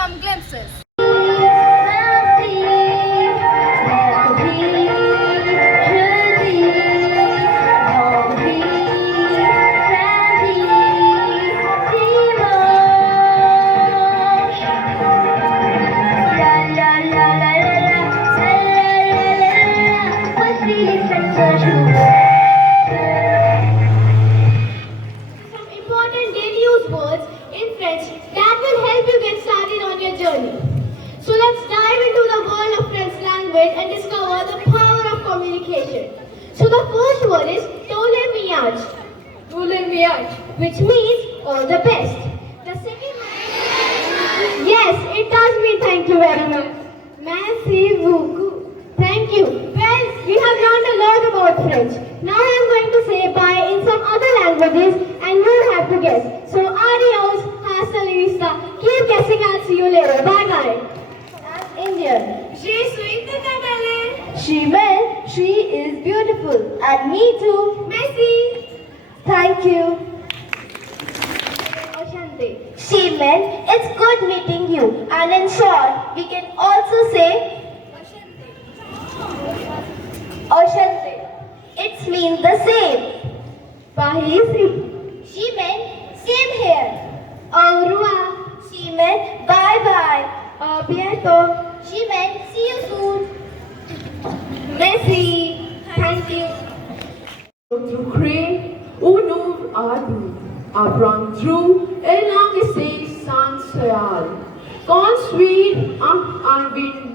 some glimpses. Important daily use words in French that will help you get started on your journey. So let's dive into the world of French language and discover the power of communication. So the first word is tole miage, which means all the best. The second word, yes, it does mean thank you very much. Merci beaucoup. Thank you. Well, we have learned a lot about French. Now I am going to say bye in some other languages and you have to guess. So adios, hasta la vista. Keep guessing, I'll see you later. Bye bye. I'm Indian. She meant she is beautiful. And me too. Messi. Thank you. Oshante. She meant it's good meeting you. And in short, we can also say Oshante. It means the same. Pahisi. She meant same here. Aurua. She meant bye bye. Bientôt. She meant see you soon. Messi. Thank you. Through crane, unur adu, abrandru, elang se sans real. Construire un wind